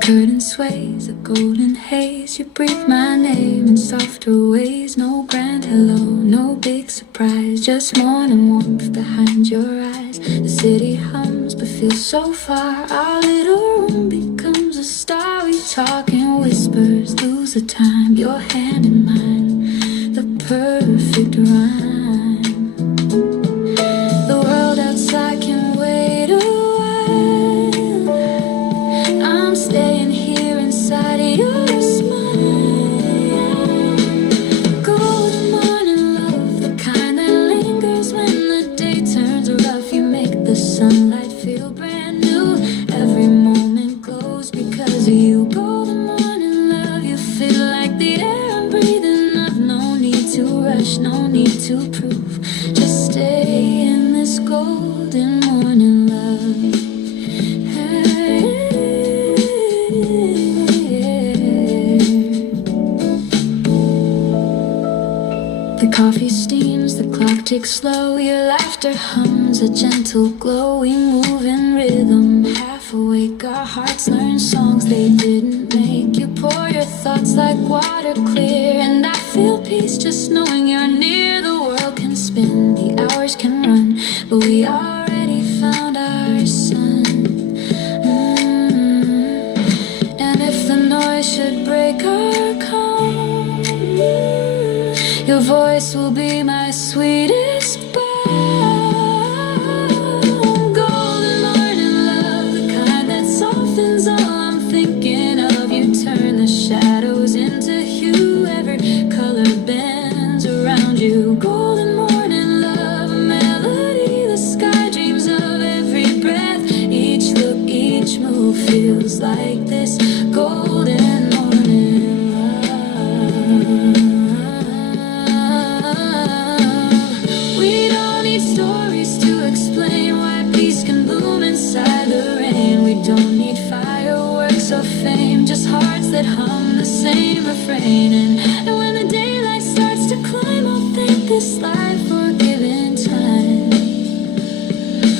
Curtain sways, a golden haze. You breathe my name in softer ways. No grand hello, no big surprise. Just morning warmth behind your eyes. The city hums but feels so far. Our little room becomes a star. We talk in whispers, lose the time. Your hand in mine, the perfect rhyme. The world outside can wait a while. I'm staying here inside of your smile. Golden morning love, the kind that lingers when the day turns rough. You make the sunlight feel brand new. Every moment glows because of you. Golden morning love, you feel like the air I'm breathing up. No need to rush, no need to prove. Just stay in this golden morning love. The coffee steams, the clock ticks slow. Your laughter hums a gentle glow. We move in rhythm, half awake. Our hearts learn songs they didn't make. You pour your thoughts like water clear, and I feel peace just knowing you're near. The world can spin, the hours can run, but we already found our sun. And if the noise should break our calm, your voice will be my sweetest balm. Golden morning love, the kind that softens all I'm thinking of. You turn the shadows into hue. Every color bends around you. Golden morning love, a melody the sky dreams of. Every breath, each look, each move feels like this golden morning love. We don't need stories to explain why peace can bloom inside the rain. We don't need fireworks or fame, just hearts that hum the same refrain. And when the daylight starts to climb, I'll thank this life for giving time.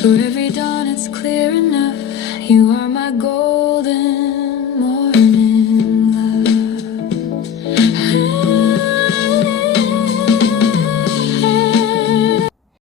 For every dawn it's clear enough, you are my golden morning.